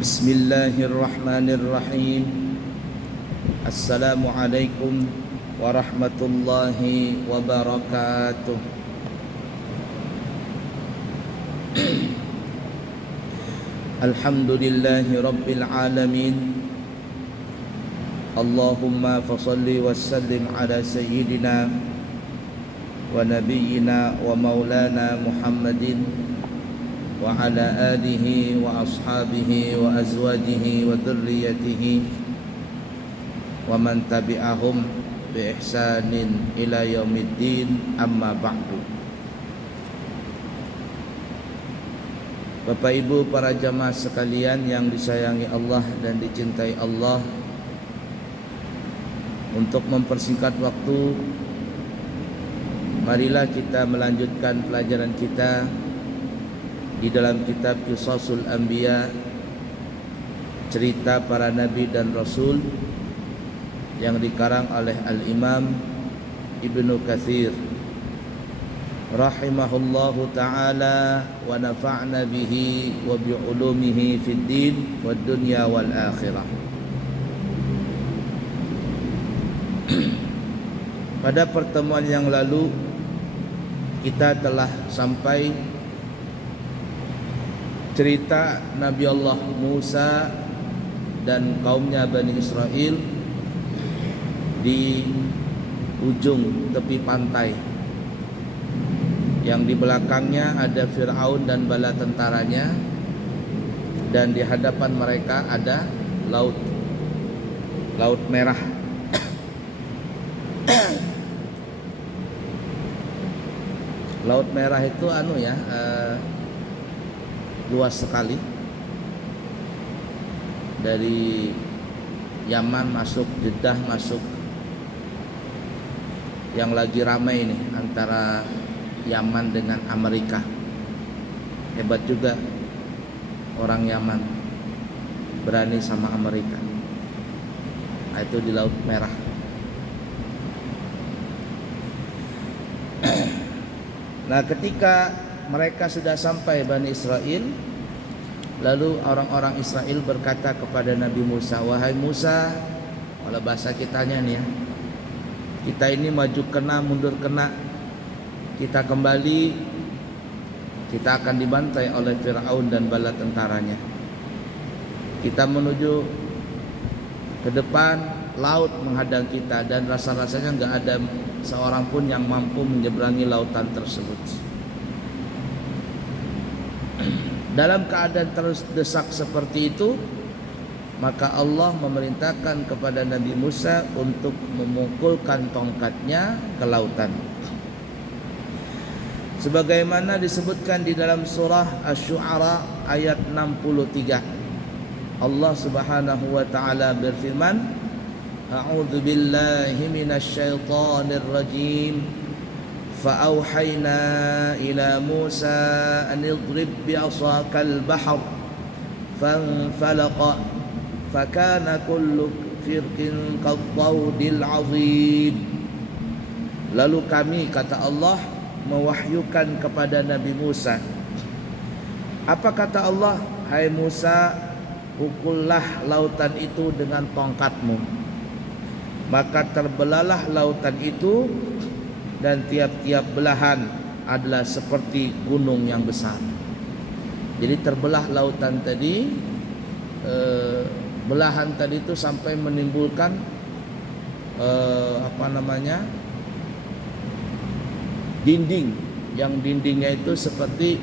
Bismillahirrahmanirrahim. Assalamualaikum warahmatullahi wabarakatuh. Alhamdulillahi rabbil alamin. Allahumma fasalli wassallim ala sayyidina wa nabiyyina wa maulana Muhammadin wa ala alihi wa ashabihi wa azwajihi wa dhurriyyatihi wa man tabi'ahum bi ihsanin ila yaumiddin, amma ba'du. Bapak Ibu para jamaah sekalian yang disayangi Allah dan dicintai Allah, untuk mempersingkat waktu, marilah kita melanjutkan pelajaran kita di dalam kitab Qisasul Anbiya, cerita para nabi dan rasul, yang dikarang oleh Al-Imam Ibnu Katsir rahimahullahu ta'ala wa nafa'na bihi wa bi'ulumihi fid din wad dunya wal akhirah. Pada pertemuan yang lalu kita telah sampai cerita Nabi Allah Musa dan kaumnya Bani Israel di ujung tepi pantai, yang di belakangnya ada Fir'aun dan bala tentaranya, dan di hadapan mereka ada laut merah. Laut merah itu luas sekali, dari Yaman masuk, Jeddah masuk. Yang lagi ramai ini antara Yaman dengan Amerika. Hebat juga orang Yaman, berani sama Amerika. Nah, itu di Laut Merah. Nah, ketika mereka sudah sampai Bani Israel, lalu orang-orang Israel berkata kepada Nabi Musa, "Wahai Musa," kalau bahasa kitanya nih ya, kita ini maju kena mundur kena, kita kembali, kita akan dibantai oleh Fir'aun dan bala tentaranya. Kita menuju ke depan, laut menghadang kita, dan rasa-rasanya nggak ada seorang pun yang mampu menyeberangi lautan tersebut. Dalam keadaan terdesak seperti itu, maka Allah memerintahkan kepada Nabi Musa untuk memukulkan tongkatnya ke lautan. Sebagaimana disebutkan di dalam surah Asy-Syu'ara ayat 63, Allah Subhanahu wa taala berfirman, "A'udzu billahi minasy syaithanir rajim. Fa'auhayna ila Musa an idrib bi'asakal bahr fanfalaqa fakana kullu firqin qad-dawdil 'azim." Lalu kami, kata Allah, mewahyukan kepada Nabi Musa. Apa kata Allah? "Hai Musa, pukullah lautan itu dengan tongkatmu." Maka terbelahlah lautan itu, dan tiap-tiap belahan adalah seperti gunung yang besar. Jadi terbelah lautan tadi, belahan tadi itu sampai menimbulkan dinding, yang dindingnya itu seperti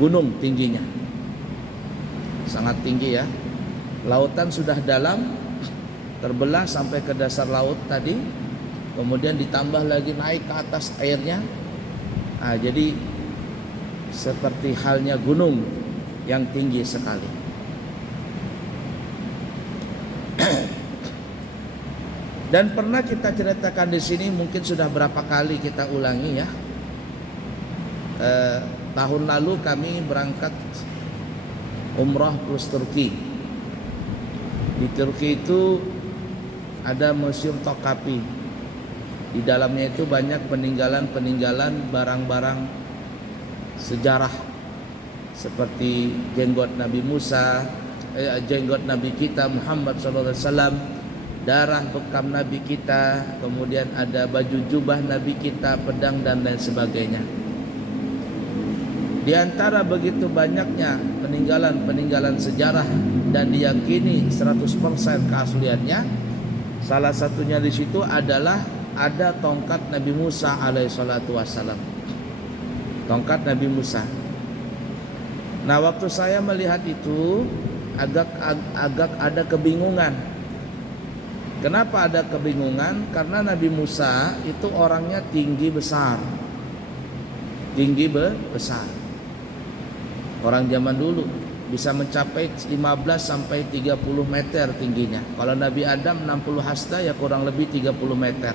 gunung tingginya, sangat tinggi ya. Lautan sudah dalam, terbelah sampai ke dasar laut tadi, kemudian ditambah lagi naik ke atas airnya. Nah, jadi seperti halnya gunung yang tinggi sekali. Dan pernah kita ceritakan di sini, mungkin sudah berapa kali kita ulangi ya. Tahun lalu kami berangkat umrah plus Turki. Di Turki itu ada Museum Topkapi. Di dalamnya itu banyak peninggalan-peninggalan barang-barang sejarah seperti jenggot Nabi Musa, jenggot Nabi kita Muhammad SAW, darah bekam Nabi kita, kemudian ada baju jubah Nabi kita, pedang dan lain sebagainya. Di antara begitu banyaknya peninggalan-peninggalan sejarah dan diyakini 100% keasliannya, salah satunya di situ adalah ada tongkat Nabi Musa alaihissalatu wassalam. Tongkat Nabi Musa. Nah, waktu saya melihat itu agak ada kebingungan. Kenapa ada kebingungan? Karena Nabi Musa itu orangnya tinggi besar. Tinggi besar. Orang zaman dulu bisa mencapai 15 sampai 30 meter tingginya. Kalau Nabi Adam 60 hasta ya kurang lebih 30 meter.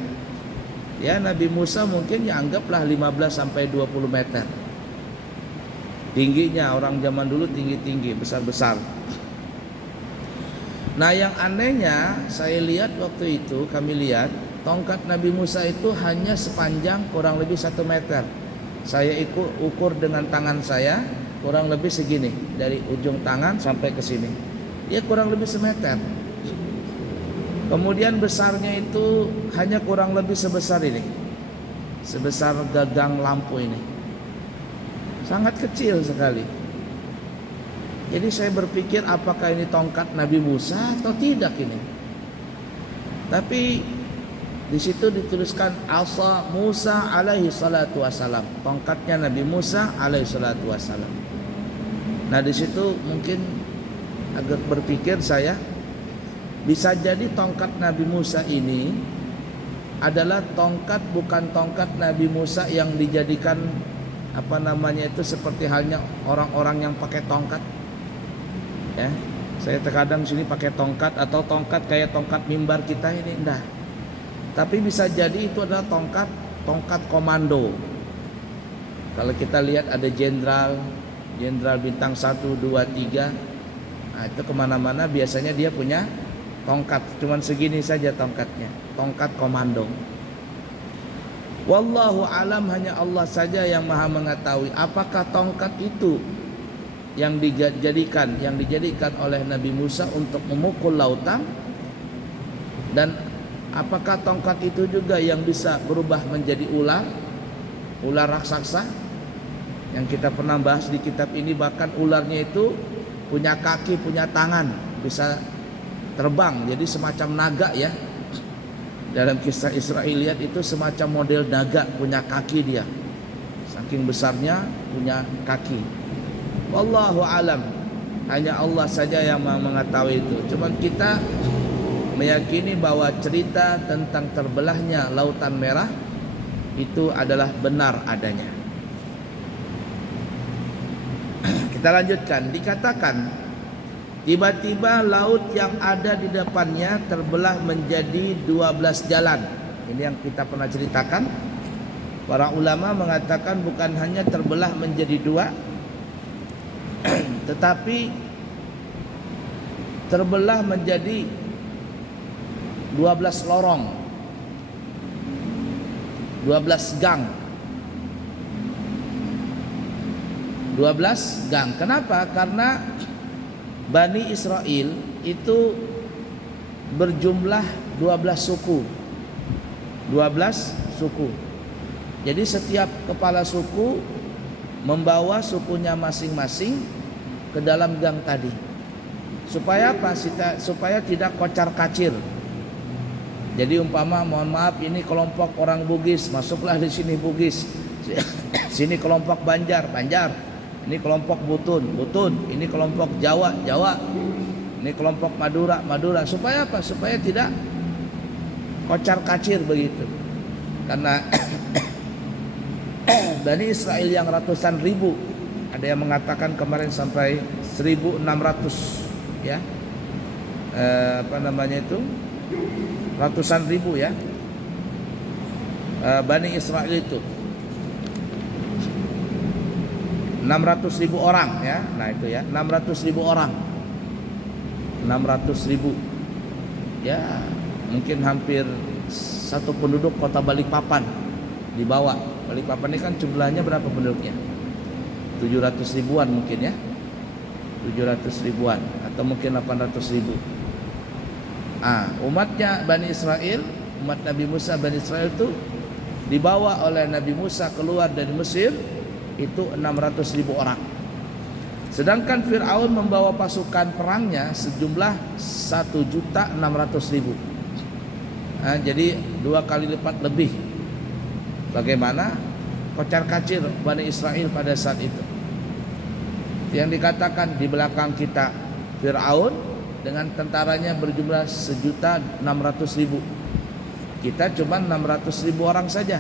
Ya, Nabi Musa mungkin ya anggaplah 15 sampai 20 meter. Tingginya orang zaman dulu tinggi-tinggi, besar-besar. Nah, yang anehnya saya lihat waktu itu, kami lihat tongkat Nabi Musa itu hanya sepanjang kurang lebih 1 meter. Saya ukur dengan tangan saya kurang lebih segini, dari ujung tangan sampai ke sini. Ya kurang lebih semeter. Kemudian besarnya itu hanya kurang lebih sebesar ini. Sebesar gagang lampu ini. Sangat kecil sekali. Jadi saya berpikir apakah ini tongkat Nabi Musa atau tidak ini. Tapi di situ dituliskan asa Musa alaihi salatu wasalam. Tongkatnya Nabi Musa alaihi salatu wasalam. Nah, di situ mungkin agak berpikir saya, bisa jadi tongkat Nabi Musa ini adalah tongkat, bukan tongkat Nabi Musa yang dijadikan seperti halnya orang-orang yang pakai tongkat. Ya, saya terkadang sini pakai tongkat atau tongkat kayak tongkat mimbar kita ini, enggak. Tapi bisa jadi itu adalah tongkat komando. Kalau kita lihat ada jenderal bintang 1, 2, 3. Nah, itu kemana-mana biasanya dia punya tongkat. Cuman segini saja tongkatnya, tongkat komando. Wallahu alam, hanya Allah saja yang maha mengetahui apakah tongkat itu yang dijadikan oleh Nabi Musa untuk memukul lautan, dan apakah tongkat itu juga yang bisa berubah menjadi ular raksasa yang kita pernah bahas di kitab ini. Bahkan ularnya itu punya kaki, punya tangan, bisa terbang, jadi semacam naga ya. Dalam kisah Israiliyat itu semacam model naga, punya kaki dia. Saking besarnya punya kaki. Wallahu alam, hanya Allah saja yang mengetahui itu. Cuman kita meyakini bahwa cerita tentang terbelahnya Lautan Merah itu adalah benar adanya. Kita lanjutkan, dikatakan tiba-tiba laut yang ada di depannya terbelah menjadi 12 jalan. Ini yang kita pernah ceritakan. Para ulama mengatakan bukan hanya terbelah menjadi 2, tetapi terbelah menjadi 12 lorong, 12 gang. 12 gang. Kenapa? Karena Bani Israel itu berjumlah 12 suku. 12 suku. Jadi setiap kepala suku membawa sukunya masing-masing ke dalam gang tadi. Supaya apa? Supaya tidak kocar-kacir. Jadi umpama, mohon maaf, ini kelompok orang Bugis, masuklah di sini Bugis. Sini kelompok Banjar. Ini kelompok Butun, ini kelompok Jawa, ini kelompok Madura. Supaya apa? Supaya tidak kocar-kacir begitu. Karena Bani Israel yang ratusan ribu, ada yang mengatakan kemarin sampai 1.600 ya. Ratusan ribu ya. Bani Israel itu 600.000 orang ya. Nah itu ya, 600.000 orang. 600.000. Ya, mungkin hampir satu penduduk kota Balikpapan dibawa. Balikpapan ini kan jumlahnya berapa penduduknya? 700 ribuan mungkin ya, 700 ribuan atau mungkin 800 ribu. Umatnya Bani Israel, umat Nabi Musa Bani Israel itu dibawa oleh Nabi Musa keluar dari Mesir itu 600 ribu orang. Sedangkan Fir'aun membawa pasukan perangnya sejumlah 1.600.000. Jadi 2 kali lipat lebih. Bagaimana kocar kacir Bani Israel pada saat itu. Yang dikatakan di belakang kita Fir'aun dengan tentaranya berjumlah 1.600.000. Kita cuma 600.000 orang saja.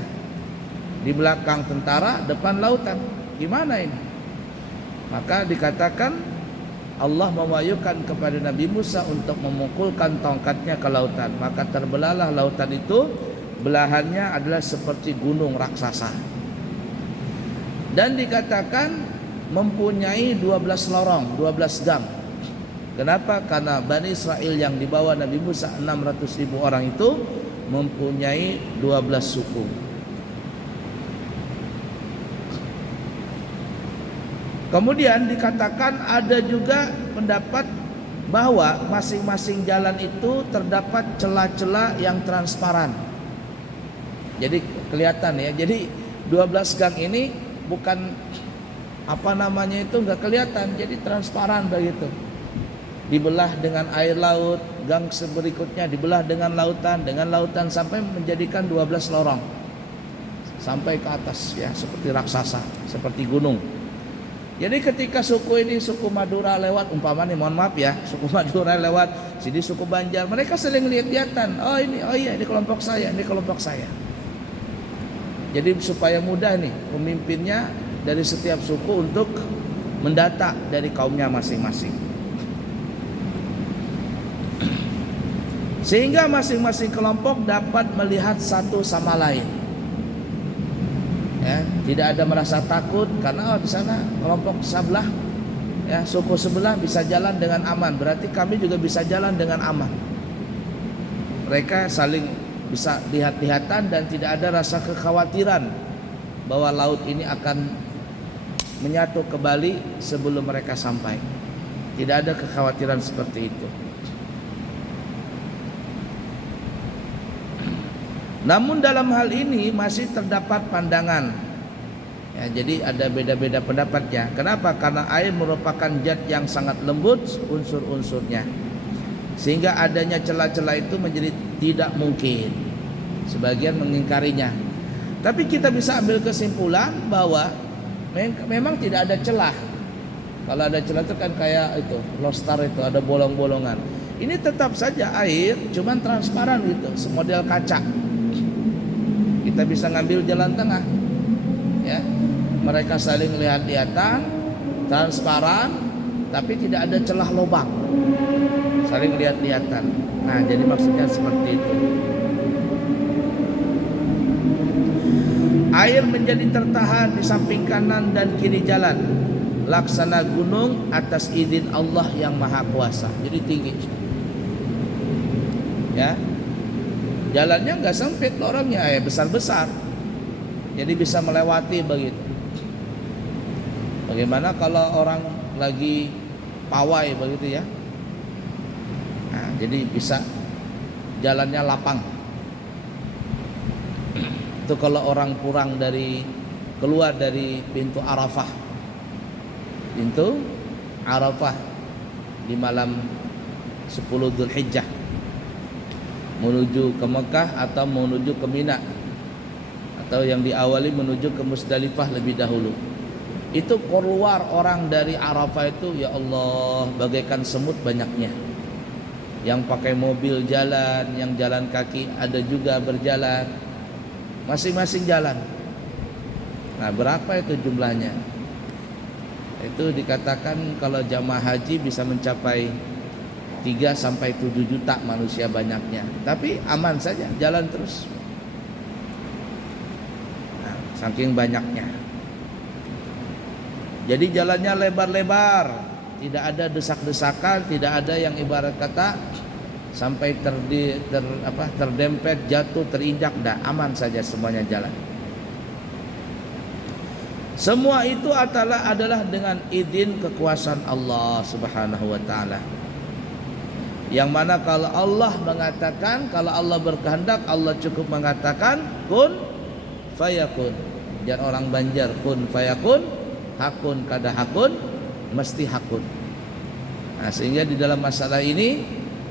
Di belakang tentara, depan lautan. Gimana ini? Maka dikatakan Allah mewahyukan kepada Nabi Musa untuk memukulkan tongkatnya ke lautan. Maka terbelahlah lautan itu, belahannya adalah seperti gunung raksasa. Dan dikatakan mempunyai 12 lorong, 12 gang. Kenapa? Karena Bani Israel yang dibawa Nabi Musa 600.000 orang itu mempunyai 12 suku. Kemudian dikatakan ada juga pendapat bahwa masing-masing jalan itu terdapat celah-celah yang transparan. Jadi kelihatan ya. Jadi 12 gang ini bukan nggak kelihatan, jadi transparan begitu. Dibelah dengan air laut, gang berikutnya dibelah dengan lautan sampai menjadikan 12 lorong sampai ke atas ya, seperti raksasa, seperti gunung. Jadi ketika suku ini, suku Madura lewat, umpamanya mohon maaf ya, suku Madura lewat, sini suku Banjar, mereka saling lihat-lihatan. Oh iya ini kelompok saya, ini kelompok saya. Jadi supaya mudah nih pemimpinnya dari setiap suku untuk mendata dari kaumnya masing-masing. Sehingga masing-masing kelompok dapat melihat satu sama lain. Ya, tidak ada merasa takut karena di sana kelompok sebelah, ya suku sebelah bisa jalan dengan aman, berarti kami juga bisa jalan dengan aman. Mereka saling bisa lihat-lihatan dan tidak ada rasa kekhawatiran bahwa laut ini akan menyatu kembali sebelum mereka sampai. Tidak ada kekhawatiran seperti itu. Namun dalam hal ini masih terdapat pandangan. Ya, jadi ada beda-beda pendapatnya. Kenapa? Karena air merupakan zat yang sangat lembut unsur-unsurnya. Sehingga adanya celah-celah itu menjadi tidak mungkin. Sebagian mengingkarinya. Tapi kita bisa ambil kesimpulan bahwa memang tidak ada celah. Kalau ada celah itu kan kayak itu, lobster itu ada bolong-bolongan. Ini tetap saja air, cuman transparan gitu, semodel kaca. Kita bisa ngambil jalan tengah, ya. Mereka saling lihat-lihatan, transparan, tapi tidak ada celah lubang. Saling lihat-lihatan. Nah, jadi maksudnya seperti itu. Air menjadi tertahan di samping kanan dan kiri jalan, laksana gunung atas izin Allah yang Maha Kuasa. Jadi tinggi, ya. Jalannya nggak sempit, lorongnya besar-besar, jadi bisa melewati begitu. Bagaimana kalau orang lagi pawai begitu ya? Nah, jadi bisa jalannya lapang. Itu kalau orang kurang keluar dari pintu Arafah. Pintu Arafah di malam 10 Dzulhijjah menuju ke Mekah atau menuju ke Mina, atau yang diawali menuju ke Musdalifah lebih dahulu. Itu keluar orang dari Arafah itu, ya Allah, bagaikan semut banyaknya. Yang pakai mobil jalan, yang jalan kaki ada juga berjalan, masing-masing jalan. Nah, berapa itu jumlahnya? Itu dikatakan kalau jamaah haji bisa mencapai 3 sampai 7 juta manusia banyaknya. Tapi aman saja, jalan terus. Nah, saking banyaknya. Jadi jalannya lebar-lebar, tidak ada desak-desakan, tidak ada yang ibarat kata sampai terdempet, jatuh, terinjak, aman saja semuanya jalan. Semua itu adalah dengan izin kekuasaan Allah Subhanahu wa taala. Yang mana kalau Allah mengatakan, kalau Allah berkehendak, Allah cukup mengatakan kun fayakun. Jangan orang Banjar, kun fayakun, hakun kada hakun, mesti hakun. Nah, sehingga di dalam masalah ini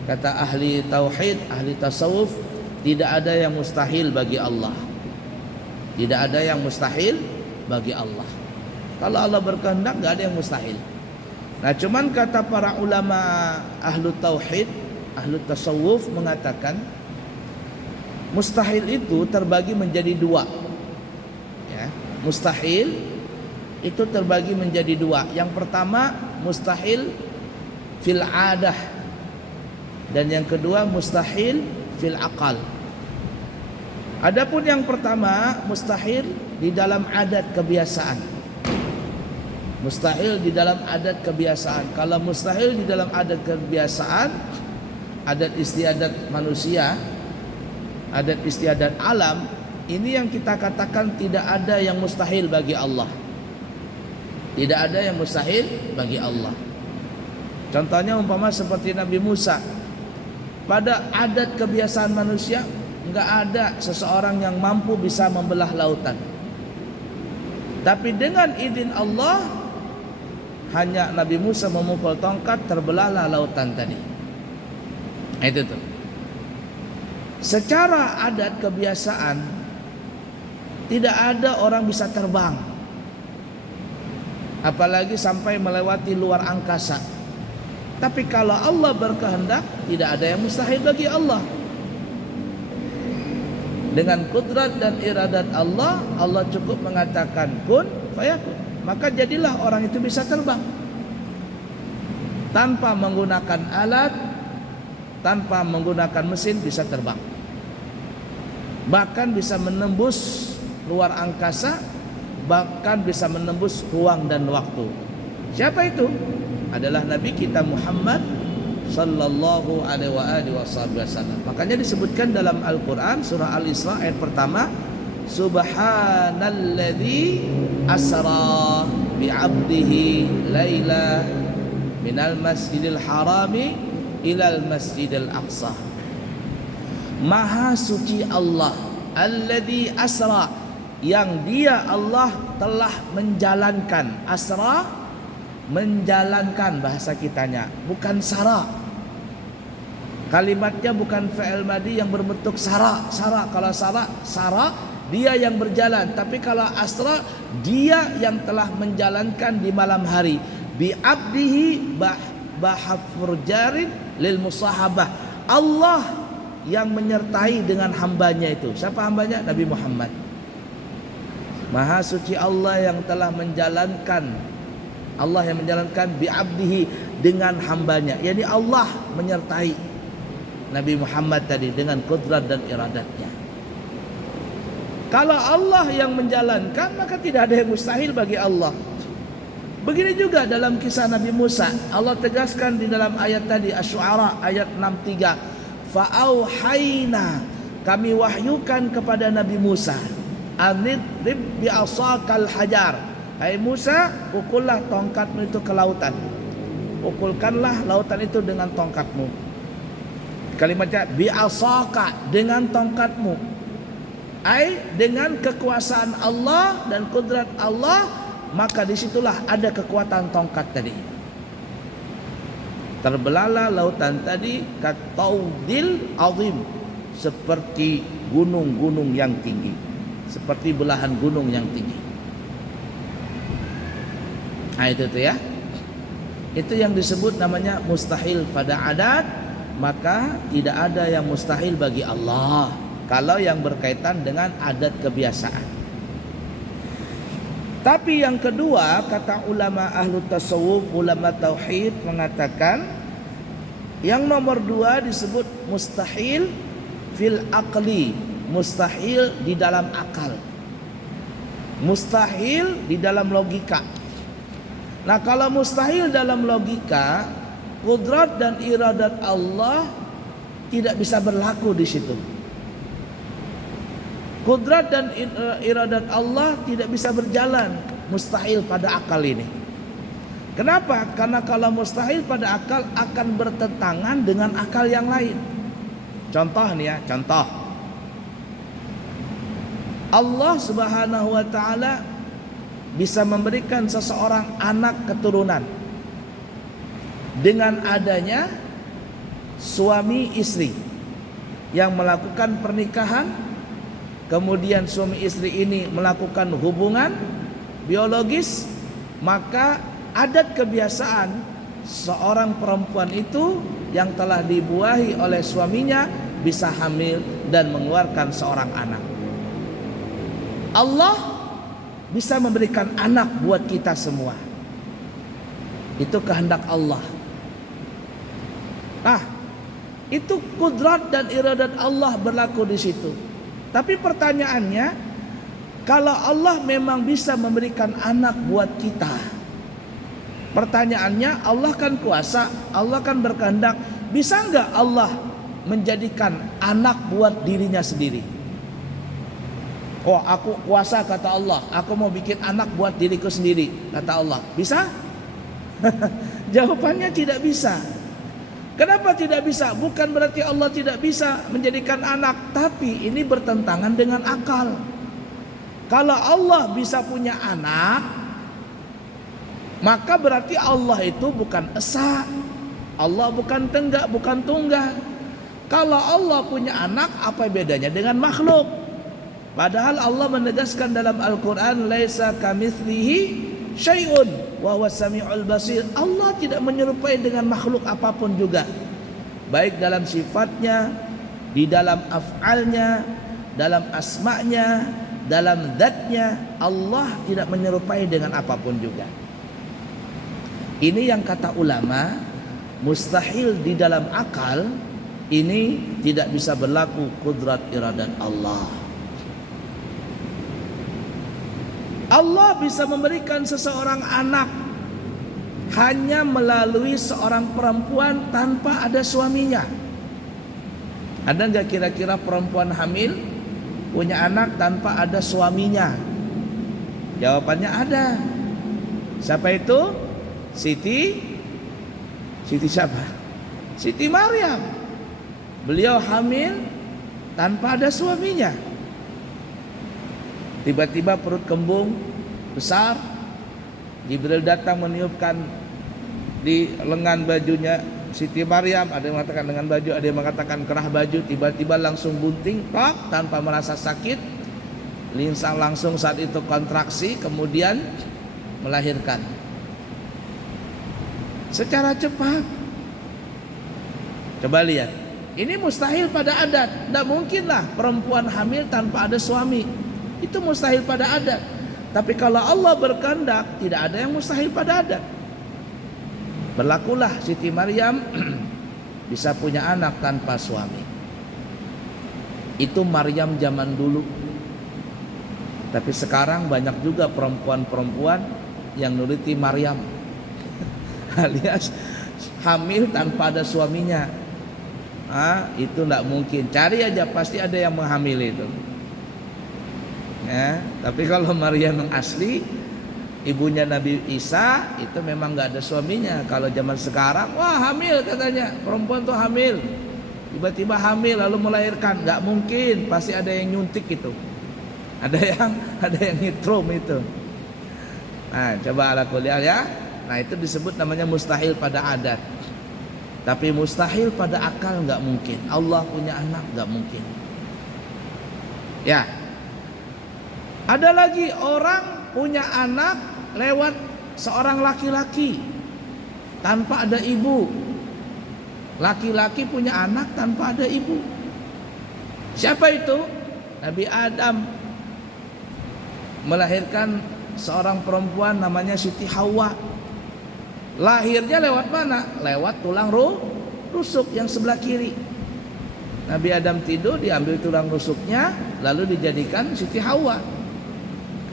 kata ahli tauhid, ahli tasawuf, tidak ada yang mustahil bagi Allah. Tidak ada yang mustahil bagi Allah. Kalau Allah berkehendak, nggak ada yang mustahil. Nah, cuman kata para ulama ahlu tauhid, ahlu tasawuf mengatakan mustahil itu terbagi menjadi dua. Ya, mustahil itu terbagi menjadi dua. Yang pertama mustahil fil adah, dan yang kedua mustahil fil aqal. Adapun yang pertama mustahil di dalam adat kebiasaan. Mustahil di dalam adat kebiasaan. Kalau mustahil di dalam adat kebiasaan, adat istiadat manusia, adat istiadat alam, ini yang kita katakan tidak ada yang mustahil bagi Allah. Tidak ada yang mustahil bagi Allah. Contohnya umpama seperti Nabi Musa. Pada adat kebiasaan manusia, enggak ada seseorang yang mampu bisa membelah lautan. Tapi dengan izin Allah, hanya Nabi Musa memukul tongkat, terbelahlah lautan tadi. Itu tuh. Secara adat kebiasaan, tidak ada orang bisa terbang, apalagi sampai melewati luar angkasa. Tapi kalau Allah berkehendak, tidak ada yang mustahil bagi Allah. Dengan kudrat dan iradat Allah, Allah cukup mengatakan kun fayakun, maka jadilah orang itu bisa terbang tanpa menggunakan alat, tanpa menggunakan mesin, bisa terbang. Bahkan bisa menembus luar angkasa, bahkan bisa menembus ruang dan waktu. Siapa itu? Adalah Nabi kita Muhammad sallallahu alaihi wasallam. Makanya disebutkan dalam Al-Qur'an surah Al-Isra ayat pertama, subhanalladzi asra bi 'abdihi laila minal masjidil harami ilal masjidil aqsa. Maha suci Allah, alladzi asra, yang dia Allah telah menjalankan. Asra, menjalankan bahasa kitanya, bukan sara. Kalimatnya bukan fi'il madhi yang berbentuk sara. Kalau sara dia yang berjalan, tapi kalau asra dia yang telah menjalankan di malam hari. Bi abdihi bahafur jarin lil musahabah. Allah yang menyertai dengan hambanya itu. Siapa hambanya? Nabi Muhammad. Maha suci Allah yang telah menjalankan, Allah yang menjalankan bi abdihi, dengan hambanya. Yani Allah menyertai Nabi Muhammad tadi dengan kudrat dan iradatnya. Kalau Allah yang menjalankan, maka tidak ada yang mustahil bagi Allah. Begini juga dalam kisah Nabi Musa. Allah tegaskan di dalam ayat tadi, Asy-Syu'ara ayat 63. Fa'auhayna, kami wahyukan kepada Nabi Musa, anidrib bi'asakal hajar. Hai Musa, pukullah tongkatmu itu ke lautan. Pukulkanlah lautan itu dengan tongkatmu. Kalimatnya bi'asaka, dengan tongkatmu. Ai, dengan kekuasaan Allah dan kudrat Allah, maka disitulah ada kekuatan tongkat tadi. Terbelahlah lautan tadi kataudil azim, seperti gunung-gunung yang tinggi, seperti belahan gunung yang tinggi. Nah itu tuh ya. Itu yang disebut namanya mustahil pada adat. Maka tidak ada yang mustahil bagi Allah kalau yang berkaitan dengan adat kebiasaan. Tapi yang kedua, kata ulama ahlu tasawuf, ulama tauhid mengatakan, yang nomor dua disebut mustahil fil aqli, mustahil di dalam akal, mustahil di dalam logika. Nah, kalau mustahil dalam logika, kudrat dan iradat Allah tidak bisa berlaku di situ. Kudrat dan iradat Allah tidak bisa berjalan. mustahil pada akal ini. Kenapa? Karena kalau mustahil pada akal akan bertentangan dengan akal yang lain. Contoh nih ya, contoh. Allah Subhanahu wa taala bisa memberikan seseorang anak keturunan dengan adanya suami istri yang melakukan pernikahan, kemudian suami istri ini melakukan hubungan biologis, maka adat kebiasaan seorang perempuan itu yang telah dibuahi oleh suaminya bisa hamil dan mengeluarkan seorang anak. Allah bisa memberikan anak buat kita semua. Itu kehendak Allah. Nah, itu kudrat dan iradat Allah berlaku di situ. Tapi pertanyaannya, kalau Allah memang bisa memberikan anak buat kita, pertanyaannya, Allah kan kuasa, Allah kan berkehendak, bisa nggak Allah menjadikan anak buat dirinya sendiri? Oh, aku kuasa kata Allah, aku mau bikin anak buat diriku sendiri kata Allah. Bisa? Jawabannya tidak bisa. Kenapa tidak bisa? Bukan berarti Allah tidak bisa menjadikan anak, tapi ini bertentangan dengan akal. Kalau Allah bisa punya anak, maka berarti Allah itu bukan esa, Allah bukan tenggak, bukan tunggal. Kalau Allah punya anak, apa bedanya dengan makhluk? Padahal Allah menegaskan dalam Al-Quran, laisa kamitslihi syai'un wa huwas sami'ul basir. Allah tidak menyerupai dengan makhluk apapun juga, baik dalam sifatnya, di dalam af'alnya, dalam asma'nya, dalam zatnya. Allah tidak menyerupai dengan apapun juga. Ini yang kata ulama, mustahil di dalam akal. Ini tidak bisa berlaku kudrat iradat Allah. Allah bisa memberikan seseorang anak hanya melalui seorang perempuan tanpa ada suaminya. Ada nggak kira-kira perempuan hamil punya anak tanpa ada suaminya? Jawabannya ada. Siapa itu? Siti siapa? Siti Maryam. Beliau hamil tanpa ada suaminya. Tiba-tiba perut kembung besar, Jibril datang meniupkan di lengan bajunya Siti Maryam. Ada yang mengatakan lengan baju, ada yang mengatakan kerah baju. Tiba-tiba langsung bunting, plak, tanpa merasa sakit. Langsung saat itu kontraksi, kemudian melahirkan secara cepat. Coba lihat, ini mustahil pada adat. Tidak mungkinlah perempuan hamil tanpa ada suami. Itu mustahil pada adat. Tapi kalau Allah berkehendak, tidak ada yang mustahil pada adat. Berlakulah Siti Maryam bisa punya anak tanpa suami. Itu Maryam zaman dulu. Tapi sekarang banyak juga perempuan-perempuan yang nuruti Maryam, alias hamil tanpa ada suaminya. Itu tidak mungkin. Cari aja, pasti ada yang menghamili itu. Ya, tapi kalau Maryam yang asli, ibunya Nabi Isa, itu memang nggak ada suaminya. Kalau zaman sekarang, wah hamil katanya, perempuan tuh hamil, tiba-tiba hamil lalu melahirkan, nggak mungkin, pasti ada yang nyuntik itu, ada yang nyetrum itu. Nah, coba ala kuliah ya. Nah, itu disebut namanya mustahil pada adat. Tapi mustahil pada akal nggak mungkin. Allah punya anak nggak mungkin. Ya. Ada lagi orang punya anak lewat seorang laki-laki tanpa ada ibu. Laki-laki punya anak tanpa ada ibu. Siapa itu? Nabi Adam melahirkan seorang perempuan namanya Siti Hawa. Lahirnya lewat mana? Lewat tulang rusuk yang sebelah kiri. Nabi Adam tidur, diambil tulang rusuknya, lalu dijadikan Siti Hawa.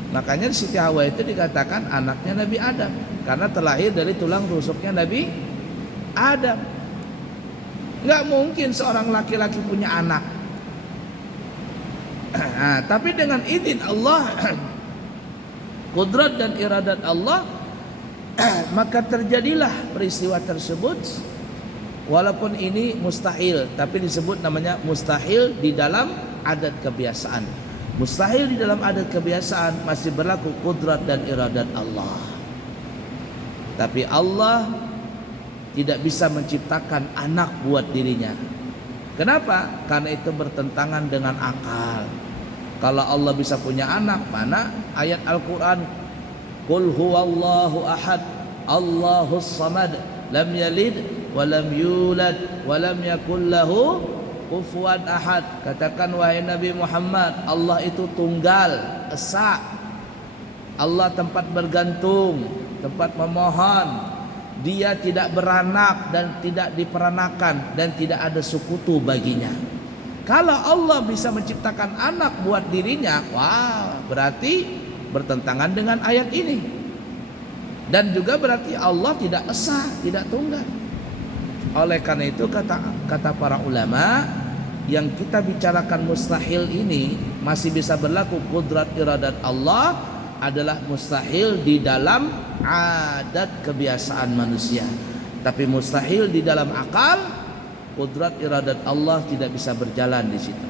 Makanya Siti Hawa itu dikatakan anaknya Nabi Adam, karena terlahir dari tulang rusuknya Nabi Adam. Nggak mungkin seorang laki-laki punya anak. Nah, tapi dengan izin Allah kudrat dan iradat Allah, maka terjadilah peristiwa tersebut. Walaupun ini mustahil, tapi disebut namanya mustahil di dalam adat kebiasaan. Mustahil di dalam adat kebiasaan masih berlaku kudrat dan iradat Allah. Tapi Allah tidak bisa menciptakan anak buat dirinya. Kenapa? Karena itu bertentangan dengan akal. Kalau Allah bisa punya anak, mana ayat Al-Quran, Qul huwallahu ahad, Allahus samad, lam yalid walam yulad walam yakul lahu kufuwan ahad. Katakan wahai Nabi Muhammad, Allah itu tunggal, esa. Allah tempat bergantung, tempat memohon. Dia tidak beranak dan tidak diperanakan dan tidak ada sekutu baginya. Kalau Allah bisa menciptakan anak buat dirinya, wah, berarti bertentangan dengan ayat ini. Dan juga berarti Allah tidak esa, tidak tunggal. Oleh karena itu kata para ulama, yang kita bicarakan mustahil ini masih bisa berlaku kudrat iradat Allah adalah mustahil di dalam adat kebiasaan manusia. Tapi mustahil di dalam akal, kudrat iradat Allah tidak bisa berjalan di situ.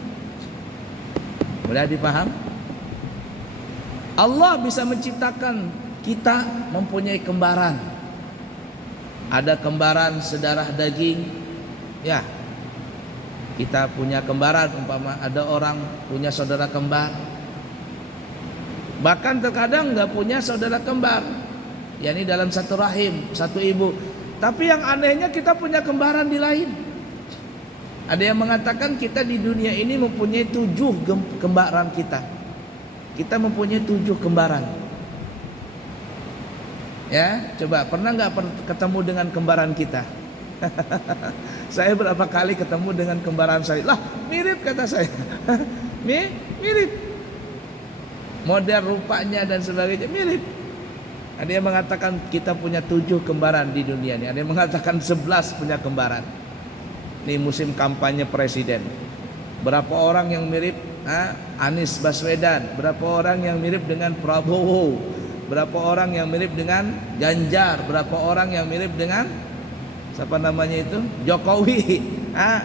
Boleh dipaham? Allah bisa menciptakan kita mempunyai kembaran. Ada kembaran sedarah daging, ya. Kita punya kembaran, umpama ada orang punya saudara kembar. Bahkan terkadang nggak punya saudara kembar, yakni dalam satu rahim, satu ibu. Tapi yang anehnya kita punya kembaran di lain. Ada yang mengatakan kita di dunia ini mempunyai 7 kembaran kita. Kita mempunyai 7 kembaran. Ya, coba pernah nggak ketemu dengan kembaran kita? Saya berapa kali ketemu dengan kembaran saya. Lah, mirip kata saya. Mirip. Model rupanya dan sebagainya mirip. Ada yang mengatakan kita punya 7 kembaran di dunia ini. Ada yang mengatakan 11 punya kembaran. Ini musim kampanye presiden. Berapa orang yang mirip Anies Baswedan? Berapa orang yang mirip dengan Prabowo? Berapa orang yang mirip dengan Ganjar? Berapa orang yang mirip dengan siapa namanya itu? Jokowi?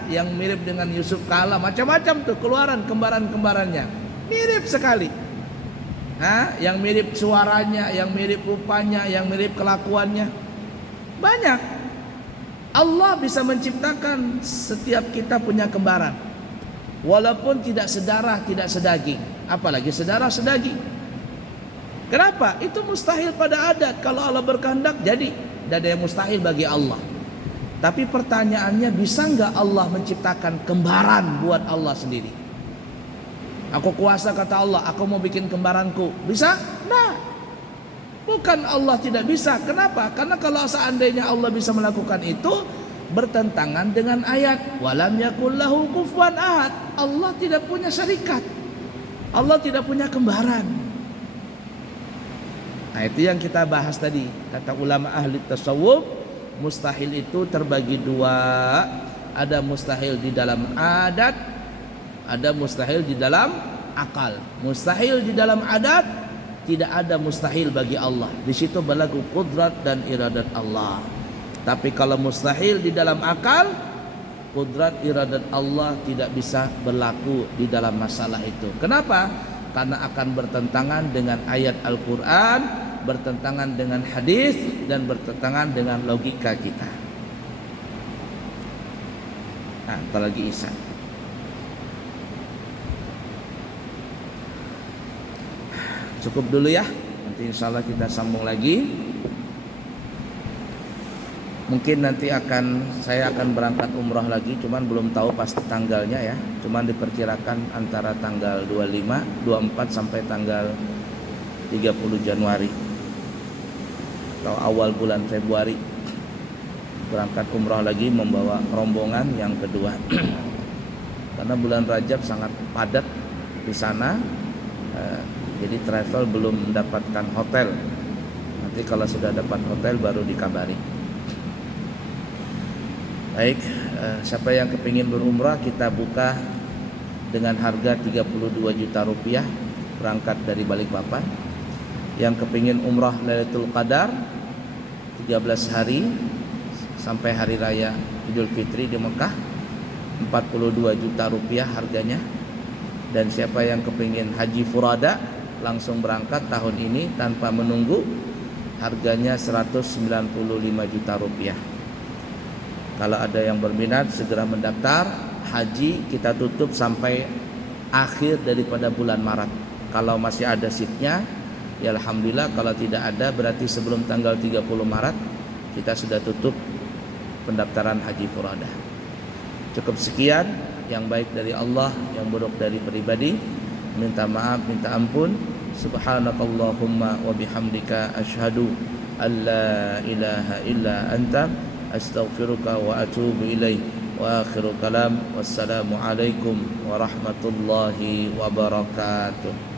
Yang mirip dengan Yusuf Kala? Macam-macam tuh keluaran kembaran-kembarannya. Mirip sekali. Yang mirip suaranya, yang mirip rupanya, yang mirip kelakuannya. Banyak. Allah bisa menciptakan setiap kita punya kembaran. Walaupun tidak sedarah, tidak sedaging. Apalagi sedarah sedaging. Kenapa? Itu mustahil pada adat. Kalau Allah berkehendak jadi. Tidak ada yang mustahil bagi Allah. Tapi pertanyaannya, bisa nggak Allah menciptakan kembaran buat Allah sendiri? Aku kuasa kata Allah, aku mau bikin kembaranku. Bisa? Nah, bukan Allah tidak bisa. Kenapa? Karena kalau seandainya Allah bisa melakukan itu, bertentangan dengan ayat walam yakul lahu kufuwan ahad. Allah tidak punya syarikat. Allah tidak punya kembaran. Nah, itu yang kita bahas tadi. Kata ulama ahli tasawuf, mustahil itu terbagi 2. Ada mustahil di dalam adat, ada mustahil di dalam akal. Mustahil di dalam adat, tidak ada mustahil bagi Allah. Di situ berlaku kudrat dan iradat Allah. Tapi kalau mustahil di dalam akal, kudrat iradat Allah tidak bisa berlaku di dalam masalah itu. Kenapa? Karena akan bertentangan dengan ayat Al-Quran, bertentangan dengan hadis, dan bertentangan dengan logika kita. Nah, apalagi Isa. Cukup dulu ya. Nanti insya Allah kita sambung lagi. Mungkin nanti saya akan berangkat umroh lagi, cuman belum tahu pasti tanggalnya ya. Cuman diperkirakan antara tanggal 25, 24 sampai tanggal 30 Januari atau awal bulan Februari. Berangkat umroh lagi membawa rombongan yang kedua. Karena bulan Rajab sangat padat di sana. Jadi travel belum mendapatkan hotel. Nanti kalau sudah dapat hotel baru dikabari. Baik, siapa yang kepingin berumrah, kita buka dengan harga 32 juta rupiah berangkat dari Balikpapan. yang kepingin umrah Lailatul Qadar 13 hari sampai hari raya Idul Fitri di Mekah, 42 juta rupiah harganya. Dan siapa yang kepingin haji furada langsung berangkat tahun ini tanpa menunggu, harganya 195 juta rupiah. Kalau ada yang berminat segera mendaftar. Haji kita tutup sampai akhir daripada bulan Maret. Kalau masih ada seatnya, ya alhamdulillah. Kalau tidak ada, berarti sebelum tanggal 30 Maret kita sudah tutup pendaftaran haji furada. Cukup sekian, yang baik dari Allah, yang buruk dari pribadi. Minta maaf, minta ampun. Subhanakallahumma wa bihamdika asyhadu an la ilaha illa anta astaghfiruka wa atubu ilaik. Wa akhiru kalam, wassalamu alaikum warahmatullahi wabarakatuh.